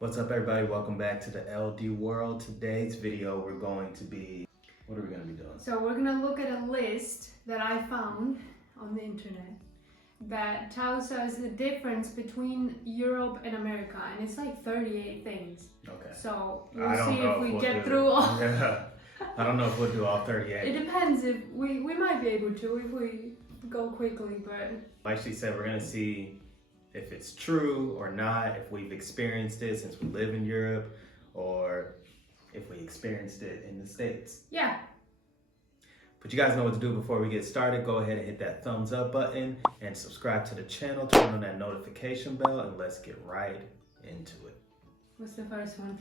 What's up, everybody? Welcome back to the LD World. Today's video, what are we going to be doing? So we're gonna look at a list that I found on the internet that tells us the difference between Europe and America, and it's like 38 things. Okay. So we'll see if we get through all. Yeah. I don't know if we'll do all 38. It depends. If we might be able to if we go quickly, but Like she said, we're gonna see if it's true or not, if we've experienced it since we live in Europe, or if we experienced it in the States. yeah. But you guys know what to do before we get started. Go ahead and hit that thumbs up button and subscribe to the channel. Turn on that notification bell and let's get right into it. What's the first one?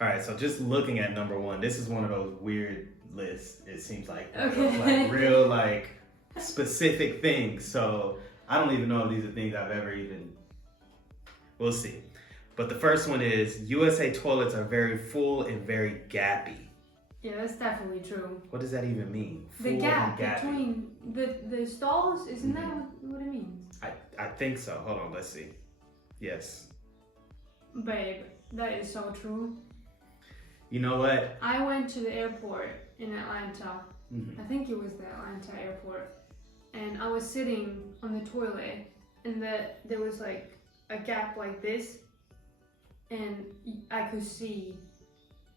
All right, so just looking at number one, this is one of those weird lists. It seems like, Okay. like real like specific things. So I don't even know if these are things I've ever even. We'll see. But the first one is USA toilets are very full and very gappy. Yeah, that's definitely true. What does that even mean? The Full gap and gappy. between the stalls, isn't that what it means? I think so. Hold on, let's see. Yes. Babe, that is so true. You know what? I went to the airport in Atlanta. Mhm. I think it was the Atlanta airport. And I was sitting on the toilet, and there was like a gap like this, and I could see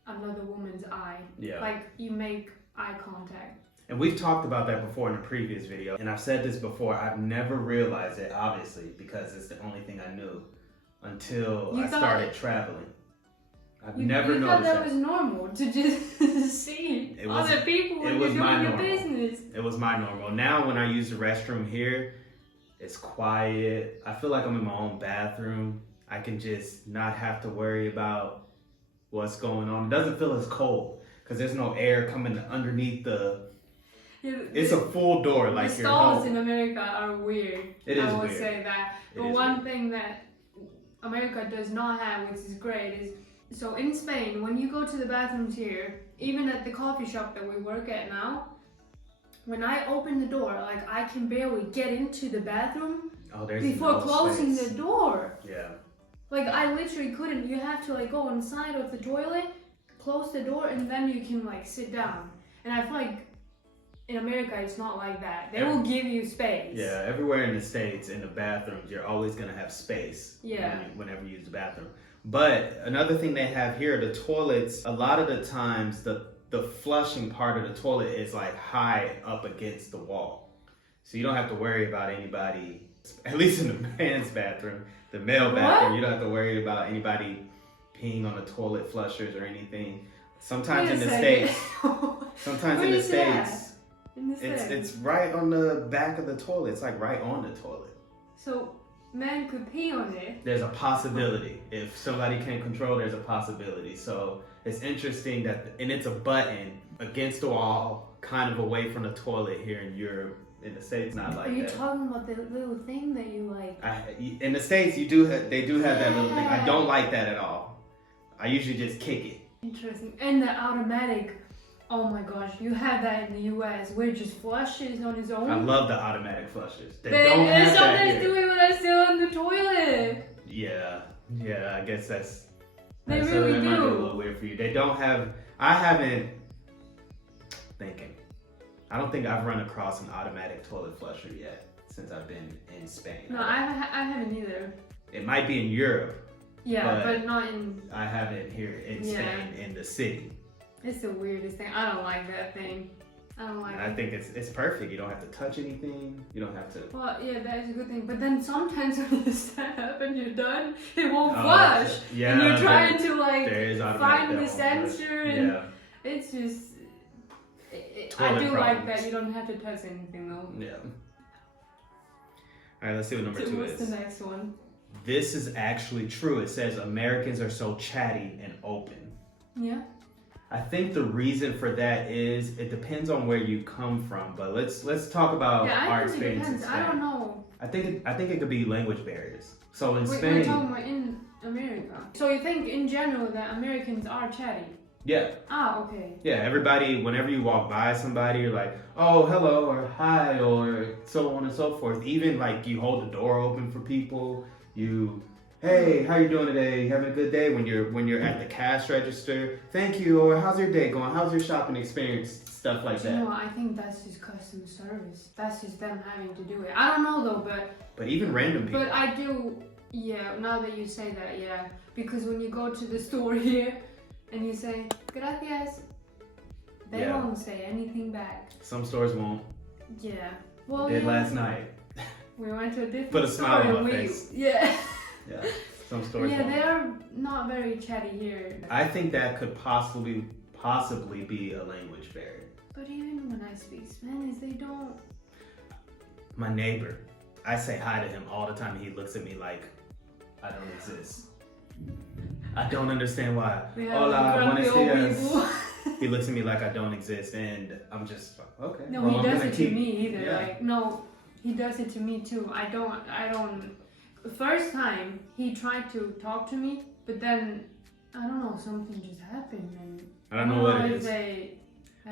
another woman's eye. Yeah. Like you make eye contact. And we've talked about that before in a previous video. And I've said this before, I've never realized it, obviously, because it's the only thing I knew until I started traveling. I've never you noticed thought that was normal to just see other people when you're doing your business. It was my normal. Now when I use the restroom here, it's quiet. I feel like I'm in my own bathroom. I can just not have to worry about what's going on. It doesn't feel as cold because there's no air coming underneath the... It's a full door, like the your stalls home. in America are weird. It is I would weird. say that. It But is one weird. thing that America does not have, which is great, is so in Spain, when you go to the bathrooms here, even at the coffee shop that we work at now, when I open the door, like I can barely get into the bathroom before no closing space. the door. Yeah. Like I literally couldn't. You have to like go inside of the toilet, close the door, and then you can like sit down. And I feel like in America it's not like that. They will give you space. Yeah, everywhere in the States, in the bathrooms, you're always gonna have space. Yeah. Whenever you use the bathroom. But another thing they have here, the toilets, a lot of the times the flushing part of the toilet is like high up against the wall. So you don't have to worry about anybody, at least in the man's bathroom, the male bathroom, you don't have to worry about anybody peeing on the toilet flushers or anything. Sometimes in the States, it's right on the back of the toilet. It's like right on the toilet. So men could pee on it. There's a possibility. If somebody can't control, there's a possibility. So it's interesting that, and it's a button against the wall, kind of away from the toilet here in Europe. In the States, not like that. Are you talking about the little thing that you like? In the States, they do have that little thing. I don't like that at all. I usually just kick it. Interesting. And the automatic. Oh my gosh, you have that in the US where it just flushes on its own. I love the automatic flushes. They But don't have that sometimes here. do it when I'm still in the toilet. Yeah, I guess that's They that really might be a do. little weird for you. They don't have. I haven't thinking. I don't think I've run across an automatic toilet flusher yet since I've been in Spain. No, I haven't either. It might be in Europe. Yeah, but not in. I haven't here in Spain in the city. It's the weirdest thing. I don't like that thing. I don't like And it. I think it's perfect. You don't have to touch anything. You don't have to. Well, yeah, that is a good thing. But then sometimes when you stand up and you're done, it won't flush. Yeah, and you're trying to like there is find the automatic that won't flush. sensor, and Yeah. it's just. I Toilet do like problems. that. You don't have to touch anything though. Yeah. All right, let's see what number So 2 what's is. the next one? This is actually true. It says Americans are so chatty and open. Yeah. I think the reason for that is it depends on where you come from. But let's talk about our I think it experience in depends. Spain. I don't know. I think it could be language barriers. So in We're Spain, talking about in America. So you think in general that Americans are chatty? yeah, Okay. yeah. Everybody, whenever you walk by somebody, you're like, oh, hello, or hi, or so on and so forth. Even like you hold the door open for people. You Hey, how you doing today? Having a good day? When you're at the cash register, thank you. Or how's your day going? How's your shopping experience? Stuff like Do you know that. what? I think that's just customer service. That's just them having to do it. I don't know though, But even random people. but I do. Yeah, now that you say that, yeah. Because when you go to the store here and you say gracias, they Yeah. won't say anything back. Some stores won't. Yeah. Well, Did yeah, last night. we went to a different Put a store smile on and my we, face. yeah. Yeah. Some stores Yeah, won't. they are not very chatty here. I think that could possibly be a language barrier. But even when I speak Spanish, they don't. My neighbor, I say hi to him all the time. He looks at me like I don't exist. I don't understand why. We have Hola, grumpy buenos old dias. people. He looks at me like I don't exist, and I'm just okay. No, well, he I'm does gonna it keep- to me either. Yeah. Like, no, he does it to me too. I don't. First time he tried to talk to me, but then I don't know, something just happened, and I don't know what it if is. They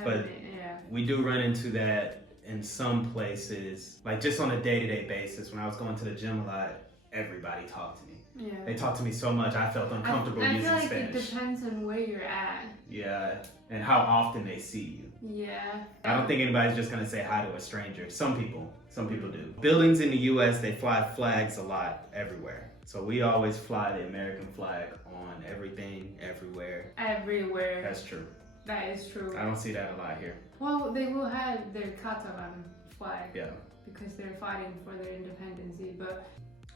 But- yeah. We do run into that in some places, like just on a day-to-day basis. When I was going to the gym a lot, everybody talked to me. Yeah. They talked to me so much, I felt uncomfortable I using feel like Spanish. it depends on where you're at. Yeah, and how often they see you. Yeah. I don't think anybody's just gonna say hi to a stranger. Some people do. Buildings in the U.S., they fly flags a lot everywhere. So we always fly the American flag on everything, everywhere. Everywhere. That's true. That is true. I don't see that a lot here. Well, they will have their Catalan flag Yeah. because they're fighting for their independence, but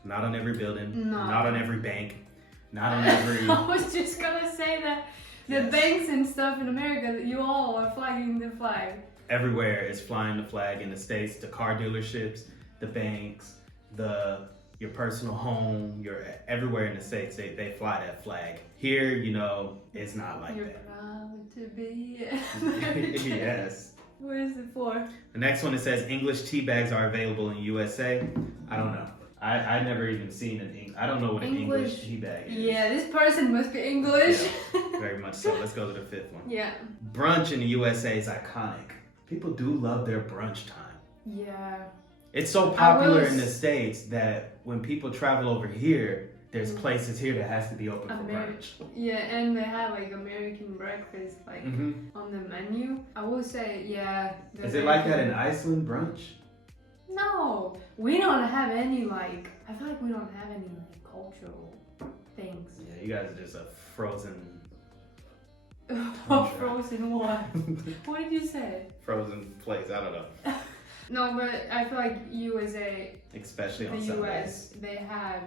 Not on every building. No. Not on every bank. Not on every. I was just gonna say that the Yes. banks and stuff in America, that you all are flagging the flag. Everywhere is flying the flag in the States. The car dealerships, the banks, your personal home, everywhere in the States, they fly that flag. Here, it's not like You're that. proud to be American. Yes. What is it for? The next one, it says English tea bags are available in USA. I don't know. I never even seen I don't know what an English English- tea bag is. Yeah, this person must be English. Very much so. Let's go to the fifth one. Yeah. Brunch in the USA is iconic. People do love their brunch time. Yeah. It's so popular in the States that when people travel over here, there's places here that has to be open for brunch. Yeah, and they have like American breakfast like Mm-hmm. on the menu. I will say, yeah. Is it like that in Iceland, brunch? No, we don't have any like. I feel like we don't have any like cultural things. Yeah, you guys are just a frozen Frozen what? What did you say? place. I don't know. No, but I feel like USA, Especially the on US, Sundays. they have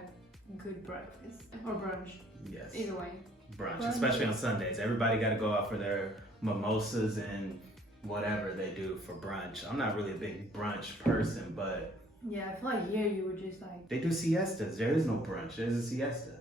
good breakfast or brunch. Yes. Either way. Brunch, Brunch. especially on Sundays. Everybody got to go out for their mimosas and whatever they do for brunch. I'm not really a big brunch person, but Yeah, I feel like here you would just like. they do siestas. There is no brunch. There's a siesta.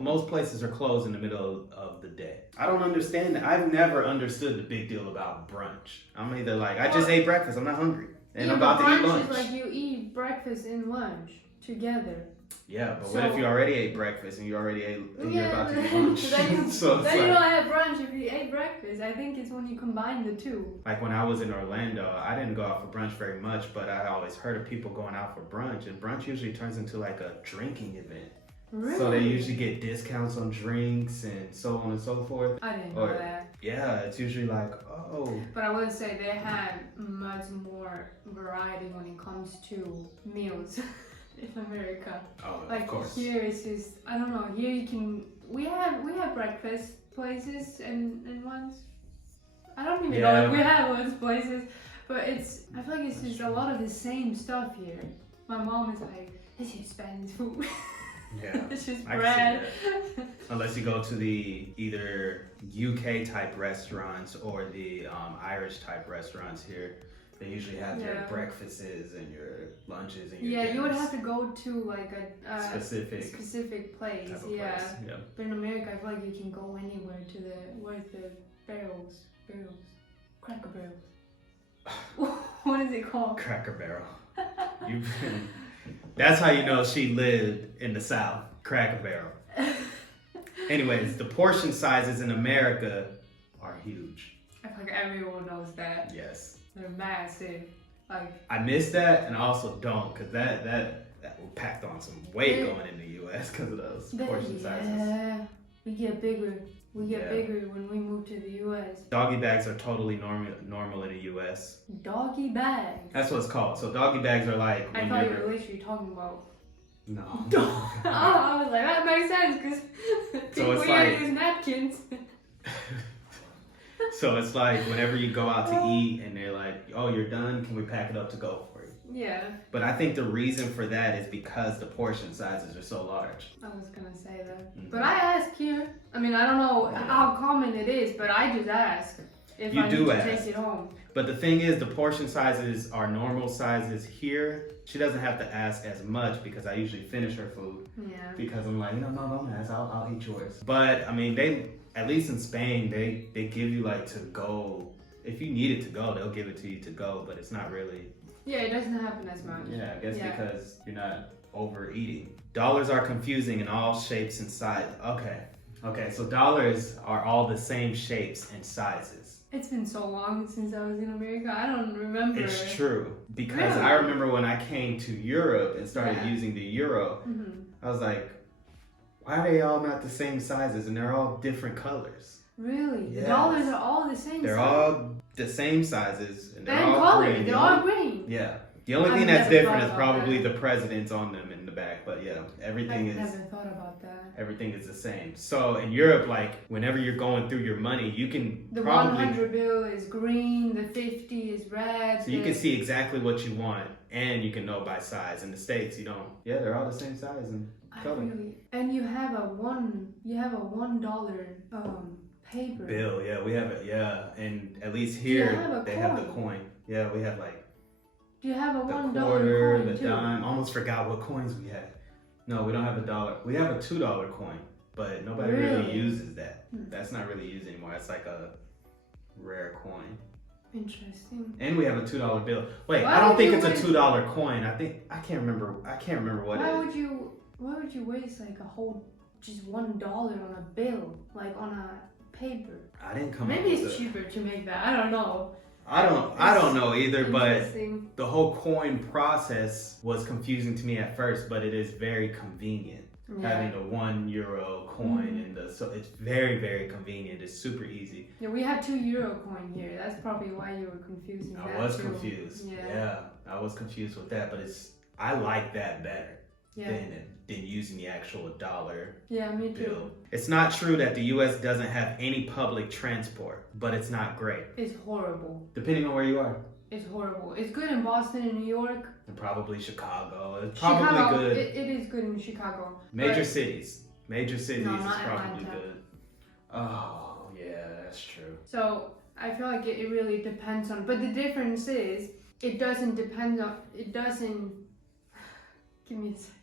Most places are closed in the middle of the day. I don't understand that. I've never understood the big deal about brunch. I'm either like, I just ate breakfast. I'm not hungry. And Yeah, I'm about but to eat brunch lunch. is like you eat breakfast and lunch together. Yeah, but what if So- you already ate breakfast and you're about to eat then lunch? you, So it's then you like- don't have brunch if you ate breakfast. I think it's when you combine the two. Like when I was in Orlando, I didn't go out for brunch very much, but I always heard of people going out for brunch, and brunch usually turns into like a drinking event. Really? So they usually get discounts on drinks and so on and so forth. I didn't know Or- that. Yeah, it's usually like, oh, But I would say they have much more variety when it comes to meals in America. oh, Like of course. here it's just I don't know. Here you can we have breakfast places and ones. I don't even know if we have those places, but I feel like it's just a lot of the same stuff here. My mom is like, it's just Spanish food. Yeah, It's just I can bread. see that. Unless you go to the either UK type restaurants or the Irish type restaurants here, they usually have your Yeah. breakfasts and your lunches and your Yeah, you would dinners. have to go to like a specific place. type of Yeah. place. Yeah. But in America, I feel like you can go anywhere to where's the barrels, Cracker Barrels. What is it called? Cracker Barrel. That's how you know she lived in the South. Cracker Barrel. Anyways, the portion sizes in America are huge. I feel like everyone knows that. Yes. They're massive. Like, I miss that, and I also don't, because that we packed on some weight going in the U.S. because of those portion sizes. Yeah, we get bigger. We get Yeah. bigger when we move to the U.S. Doggy bags are totally normal in the U.S. Doggy bags. That's what it's called. So doggy bags are like I when thought you you're were literally talking about. no. Oh, I was like, that makes sense because So it's we had like- these napkins. So it's like whenever you go out to eat and they're like, "Oh, you're done. Can we pack it up to go for you?" Yeah, But I think the reason for that is because the portion sizes are so large. I was gonna say that. Mhm. But I ask here. I mean, I don't know how common it is, but I just ask if You I do need to ask. take it home. But the thing is, the portion sizes are normal sizes here. She doesn't have to ask as much because I usually finish her food Yeah. because I'm like, no, don't ask. I'll eat yours. But I mean, they at least in Spain, they give you like to go. If you need it to go, they'll give it to you to go. But it's not really. Yeah, it doesn't happen as much. Yeah, I guess Yeah. because you're not overeating. Dollars are confusing in all shapes and sizes. Okay, so dollars are all the same shapes and sizes. It's been so long since I was in America. I don't remember. It's true. Because Really? I remember when I came to Europe and started Yeah. using the euro, Mhm. I was like, why are they all not the same sizes and they're all different colors? Really? Yes. The dollars are all the same They're size? all the same sizes and they're And all color. green. They're all green. Yeah. The only I've thing that's never different thought is about probably that. the presidents on them in the back. But yeah, everything I've is never thought about that. everything is the same. So in Europe, like whenever you're going through your money, you can The probably 100 bill is green, the 50 is red. so you the- can see exactly what you want and you can know by size. In the States, you don't. Yeah, they're all the same size and I color. really, and you have a $1 paper. Bill, yeah, we have it. Yeah, and at least you here have a they have the coin? coin. Yeah, we have like Do you have a the $1 quarter, coin the too? dime. Almost forgot what coins we had. No, we don't have a dollar. We have a $2 coin, but nobody really Really? uses that. Hmm. That's not really used anymore. It's like a rare coin. Interesting. And we have a $2 bill. Wait, Why I don't would think you it's a waste- $2 coin. I can't remember what Why it is. why would you waste like a whole just $1 on a bill, like on a paper? I didn't come Maybe up with it's it. cheaper to make that. I don't know. I don't know either, but Interesting. the whole coin process was confusing to me at first, but it is very convenient. Having the €1 coin Mhm. and so it's very, very convenient. It's super easy. Yeah, we had €2 coin here. That's probably why you were confused. I was confused. Yeah, I was confused with that, but I like that better Yeah. than using the actual dollar Yeah, me too. bill. It's not true that the U.S. doesn't have any public transport, but it's not great. It's horrible. Depending on where you are. It's horrible. It's good in Boston and New York. And probably Chicago. It's probably Chicago, good. It is good in Chicago. Major but- cities. Major cities No, is not probably Atlanta. good. Oh, yeah, that's true. So I feel like it really depends on. But the difference is, it doesn't depend on. It doesn't. Give me a second.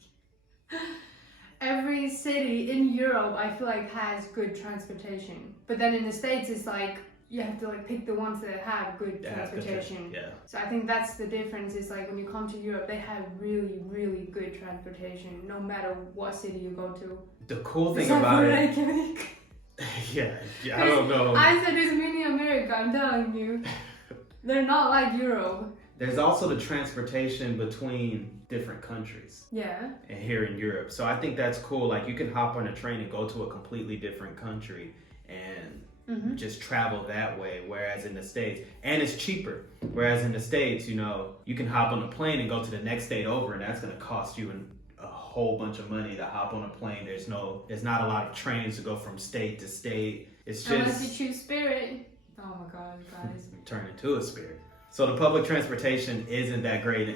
Every city in Europe, I feel like, has good transportation. But then in the States, it's like you have to like pick the ones that have good They have good transportation. Yeah. So I think that's the difference. Is like when you come to Europe, they have really, really good transportation, no matter what city you go to. The cool thing Except about for it, Reykjavik. yeah, I don't know. I said it's mini America. I'm telling you, they're not like Europe. There's also the transportation between different countries Yeah. and here in Europe. So I think that's cool. Like you can hop on a train and go to a completely different country and Mm-hmm. just travel that way. Whereas in the States, and it's cheaper. Whereas in the States, you can hop on a plane and go to the next state over, and that's going to cost you a whole bunch of money to hop on a plane. There's not a lot of trains to go from state to state. It's Unless just you choose Spirit. Oh my God, guys. turn into a spirit. So the public transportation isn't that great.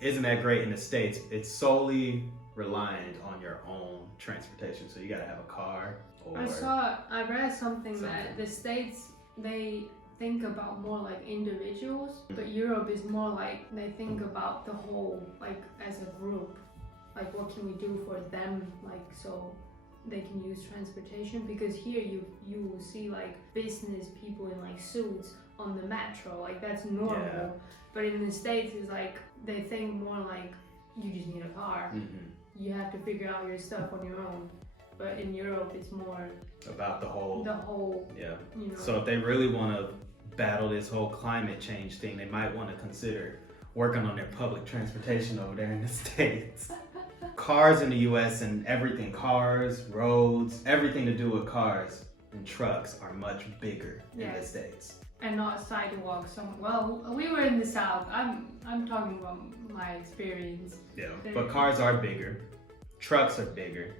Isn't that great in the States. It's solely reliant on your own transportation. So you got to have a car. Or I read something that the States, they think about more like individuals, but Europe is more like they think about the whole, like as a group. Like what can we do for them, like so they can use transportation, because here you will see like business people in like suits on the metro, like that's normal. Yeah. But in the States it's like they think more like you just need a car. Mhm. You have to figure out your stuff on your own. But in Europe it's more About the whole. Yeah. you know. So if they really want to battle this whole climate change thing, they might want to consider working on their public transportation over there in the States. Cars in the US and everything, cars, roads, everything to do with cars and trucks are much bigger in the States. And not sidewalks. Well, we were in the South. I'm talking about my experience. Yeah, but cars are bigger. Trucks are bigger.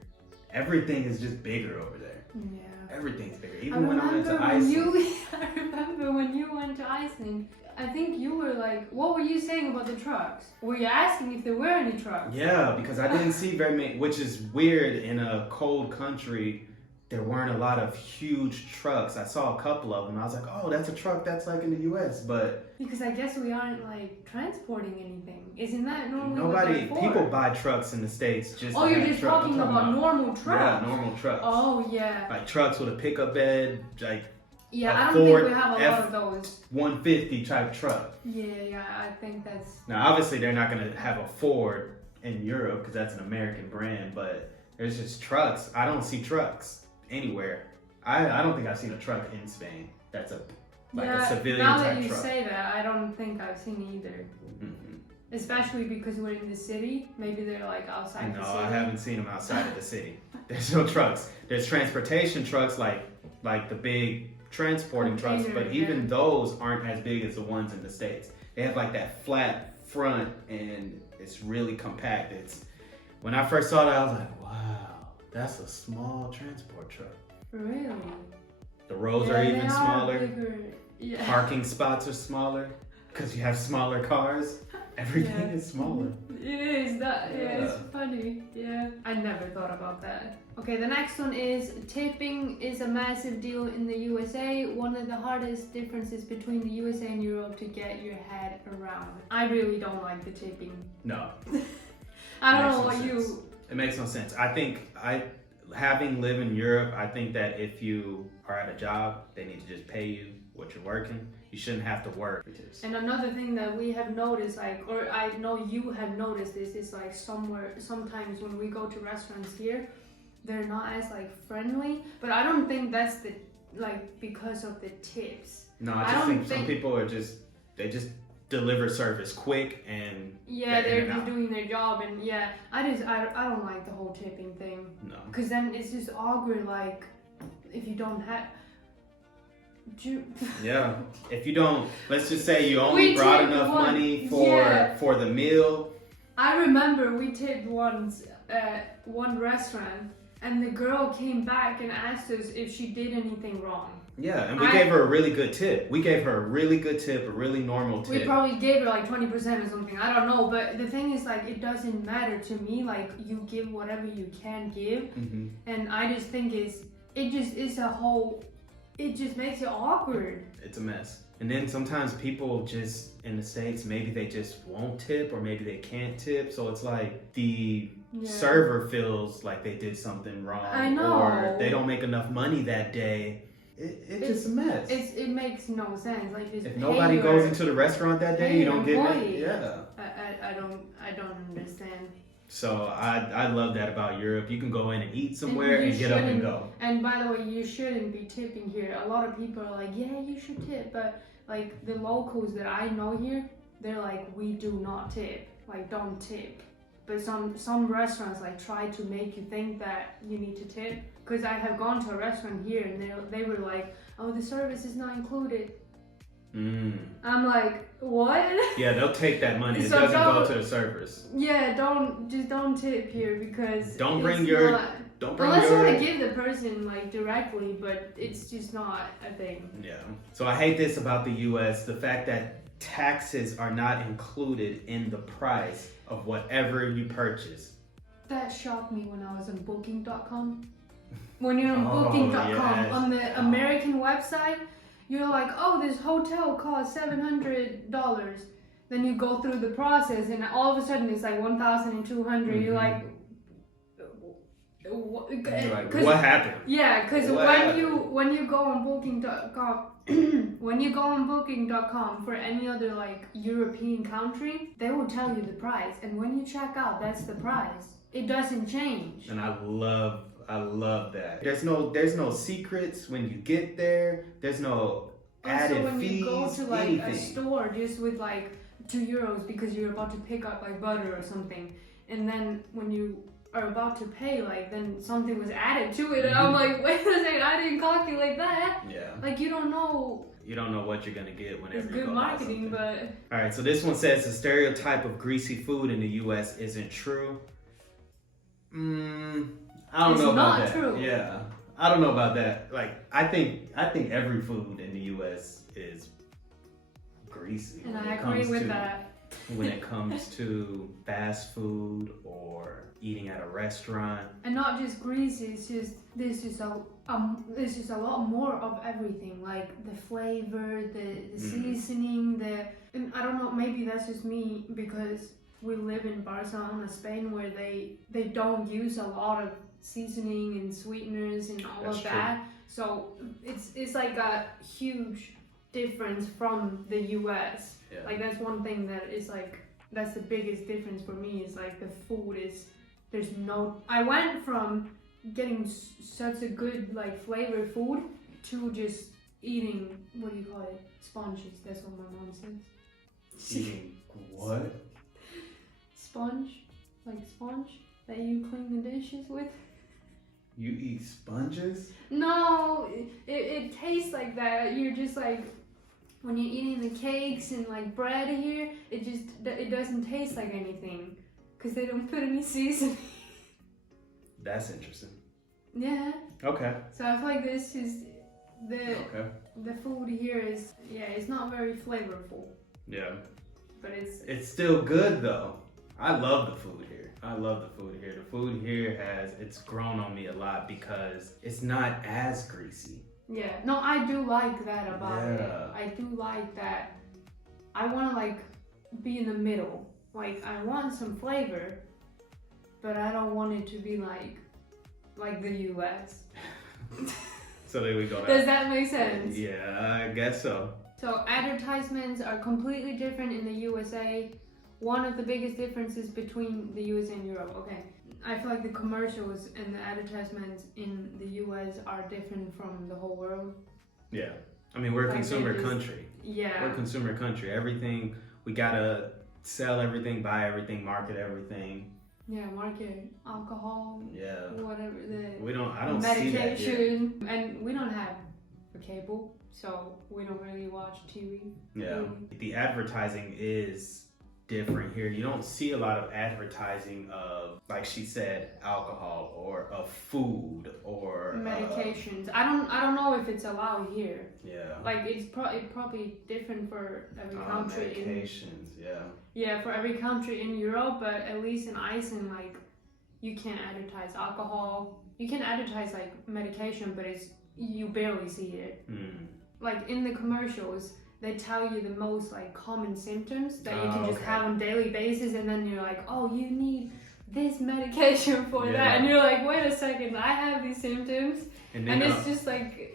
Everything is just bigger over there. Yeah. Everything's bigger. Even when I went to Iceland. I remember when you went to Iceland. I think you were like, what were you saying about the trucks? Were you asking if there were any trucks? Yeah, because I didn't see very many, which is weird in a cold country. There weren't a lot of huge trucks. I saw a couple of them. I was like, oh, that's a truck that's like in the US, but... Because I guess we aren't like transporting anything. Isn't that normally nobody, what they're for? people buy trucks in the States just Oh, to you're have just trucks. talking I'm about normal trucks? Yeah, normal trucks. Oh, yeah. Like trucks with a pickup bed, like Yeah, a I don't Ford think we have a lot of those. F-150 type truck. Yeah, I think that's... Now, obviously, they're not going to have a Ford in Europe because that's an American brand, but there's just trucks. I don't see trucks anywhere. I don't think I've seen a truck in Spain that's a civilian now type that you truck. say that, I don't think I've seen either. Mm-hmm. Especially because we're in the city. Maybe they're like outside the No, city. I haven't seen them outside of the city. There's no trucks. There's transportation trucks like the big transporting trucks, Container, but even those aren't as big as the ones in the States. They have like that flat front and it's really compact. When I first saw that, I was like, wow, that's a small transport truck. Really? The roads are even smaller. Bigger. Yeah. Parking spots are smaller because you have smaller cars. Everything is smaller. It is that. Yeah, it's funny. Yeah, I never thought about that. Okay, the next one is tipping is a massive deal in the USA. One of the hardest differences between the USA and Europe to get your head around. I really don't like the tipping. No. I don't know what you. It makes no sense. I think having lived in Europe, I think that if you are at a job, they need to just pay you what you're working. You shouldn't have to work. And another thing that we have noticed, or I know you have noticed this, is sometimes when we go to restaurants here, they're not as friendly. But I don't think that's because of the tips. No, I just think some people are they just deliver service quick and they're just doing their job, and I don't like the whole tipping thing. No, because then it's just awkward. If you don't have. if you don't, let's just say you only brought enough money for the meal. I remember we tipped once at one restaurant, and the girl came back and asked us if she did anything wrong. Yeah, and we gave her a really good tip. We gave her a really good tip, a really normal tip. We probably gave her 20% or something. I don't know, but the thing is it doesn't matter to me. You give whatever you can give, and I just think it just makes it awkward. It's a mess. And then sometimes people just in the States, maybe they just won't tip or maybe they can't tip. So it's the server feels like they did something wrong. I know. Or they don't make enough money that day. It's just a mess. It makes no sense. If nobody goes into the restaurant that day, you don't get it. Yeah. I don't understand. So I love that about Europe. You can go in and eat somewhere and get up and go. And by the way, you shouldn't be tipping here. A lot of people are like, yeah, you should tip. But the locals that I know here, they're like, we do not tip. Don't tip. But some restaurants try to make you think that you need to tip. Because I have gone to a restaurant here and they were like, oh, the service is not included. I'm like, what? Yeah, they'll take that money. It doesn't go to the servers. Yeah, don't tip here because don't bring your. Unless you want to give the person directly, but it's just not a thing. Yeah. So I hate this about the U.S. The fact that taxes are not included in the price of whatever you purchase. That shocked me when I was on Booking.com. When you're on Booking.com on the American website. You're like, oh, this hotel costs $700. Then you go through the process, and all of a sudden it's $1,200. You're like, what happened? Yeah, because when you go on Booking.com, when you go on Booking.com for any other European country, they will tell you the price, and when you check out, that's the price. It doesn't change. And I love that. There's no secrets when you get there. There's no added fees. Also, when you go to a store just with €2 because you're about to pick up like butter or something, and then when you are about to pay, like then something was added to it, and I'm like, wait a second, I didn't calculate that. Yeah. Like you don't know. You don't know what you're gonna get whenever It's you good go buy marketing, something. but All right, so this one says the stereotype of greasy food in the U.S. isn't true. I don't It's know about not that. true. Yeah, I don't know about that. Like, I think every food in the U.S. is greasy. and when I it agree comes with to- that. When it comes to fast food or eating at a restaurant. And not just greasy, it's just there's just a lot more of everything, like the flavor, the seasoning, and I don't know, maybe that's just me because we live in Barcelona, Spain, where they don't use a lot of seasoning and sweeteners and all That's of that. So it's like a huge difference from the US. Yeah. Like that's one thing that is like that's the biggest difference for me is like the food is there's no. I went from getting such a good like flavor food to just eating what do you call it, sponges. That's what my mom says. Eating what? Sponge, like sponge that you clean the dishes with. You eat sponges? No, it tastes like that. You're just like when you're eating the cakes and like bread here, it doesn't taste like anything because they don't put any seasoning. That's interesting. Yeah. Okay. So I feel like this is Okay. the food here is it's not very flavorful, Yeah. but It's still good though. I love the food here. I love the food here. The food here it's grown on me a lot because it's not as greasy. yeah. No, I do like that about it. Yeah. I do like that. I want to like be in the middle. Like I want some flavor, but I don't want it to be like the US. So there we go. Does that make sense? Yeah, I guess so. So advertisements are completely different in the USA. One of the biggest differences between the USA and Europe. Okay, I feel like the commercials and the advertisements in the US are different from the whole world. Yeah. I mean, we're a Like consumer they just- country. Yeah. We're a consumer country. Everything, we gotta sell everything, buy everything, market everything. Yeah, market, alcohol, Yeah. whatever I don't see that here. medication, and we don't have a cable, so we don't really watch TV. Yeah. The advertising is different here. You don't see a lot of advertising of, like she said, alcohol or of food or Medications. I don't know if it's allowed here. Yeah. Like it's probably different for every country. Medications. Yeah. Yeah, for every country in Europe, but at least in Iceland, like you can't advertise alcohol. You can advertise like medication, but you barely see it. Like in the commercials, they tell you the most like common symptoms that you can just have on daily basis, and then you're like, oh, you need this medication for that, and you're like, wait a second, I have these symptoms, and it's just like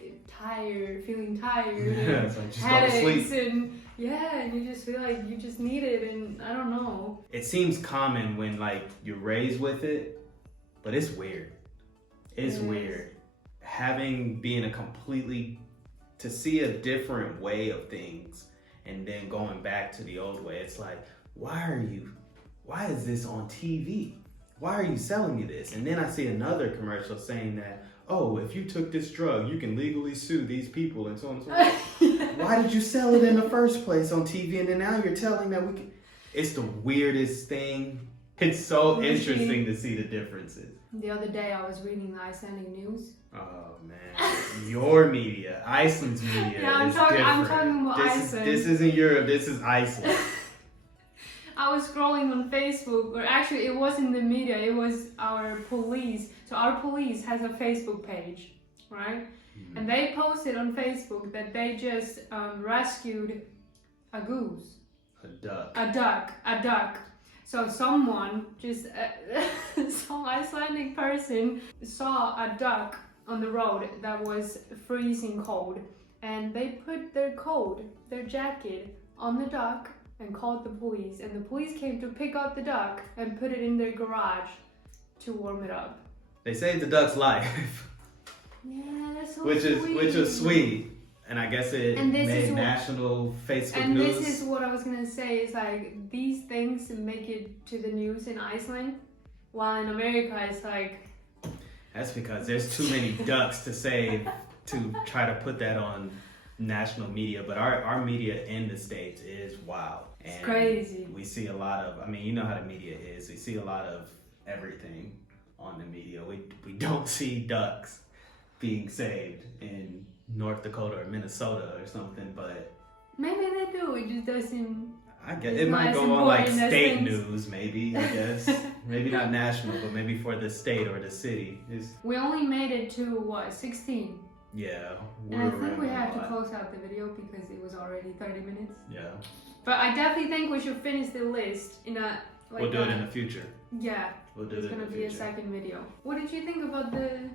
feeling tired, Yeah, it's like just go to headaches, sleep. and and you just feel like you just need it, and I don't know. It seems common when like you're raised with it, but it's weird. It's weird. Being a completely to see a different way of things and then going back to the old way. It's like, why is this on TV? Why are you selling me this? And then I see another commercial saying that, oh, if you took this drug, you can legally sue these people and so on and so forth. Why did you sell it in the first place on TV? And then now you're telling that we can. It's the weirdest thing. It's so interesting to see the differences. The other day I was reading the Icelandic news. Oh man, your media, Iceland's media Yeah, is different. I'm talking about Iceland. This isn't Europe. This is Iceland. I was scrolling on Facebook, or actually it wasn't the media, it was our police. So our police has a Facebook page, right? Mm-hmm. And they posted on Facebook that they just rescued a goose. A duck. So someone, some Icelandic person saw a duck on the road that was freezing cold, and they put their jacket on the duck and called the police, and the police came to pick up the duck and put it in their garage to warm it up. They saved the duck's life, Yeah, that's so which sweet. is sweet. and I guess it And this made is what- national Facebook And news. this is what I was gonna say, is like these things make it to the news in Iceland, while in America it's like, That's because there's too many ducks to save to try to put that on national media. But our media in the States is wild. And It's crazy. We see a lot of, I mean, you know how the media is. We see a lot of everything on the media. We don't see ducks being saved in North Dakota or Minnesota or something, but maybe they do, it just doesn't. I guess It's it not might as go on like important as state things. news, maybe, I guess. Maybe not national, but maybe for the state or the city. We only made it to what, 16? Yeah. And I we're think we rambling a have to lot. close out the video because it was already 30 minutes. Yeah. But I definitely think we should finish the list in a like We'll do it a- in the future. Yeah, We'll do it's it in gonna the be a future. second video. What did you think about the?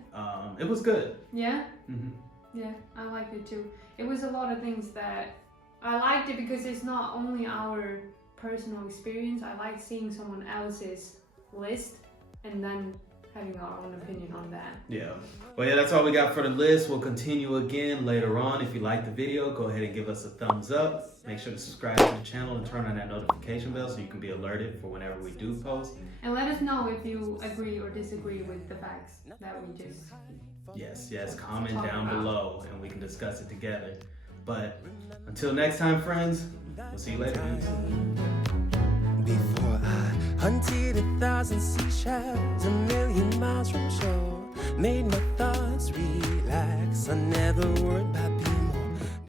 It was good. Yeah, Hmm. yeah, I liked it too. It was a lot of things that I liked it because it's not only our personal experience. I like seeing someone else's list and then having our own opinion on that. Yeah. Well, yeah, that's all we got for the list. We'll continue again later on. If you like the video, go ahead and give us a thumbs up. Make sure to subscribe to the channel and turn on that notification bell so you can be alerted for whenever we do post. And let us know if you agree or disagree with the facts that we just. Yes, comment down below and we can discuss it together. But until next time, friends, we'll see you later, dudes. Before I hunted 1,000 seashells, 1,000,000 miles from shore, made my thoughts relax. I never worried about being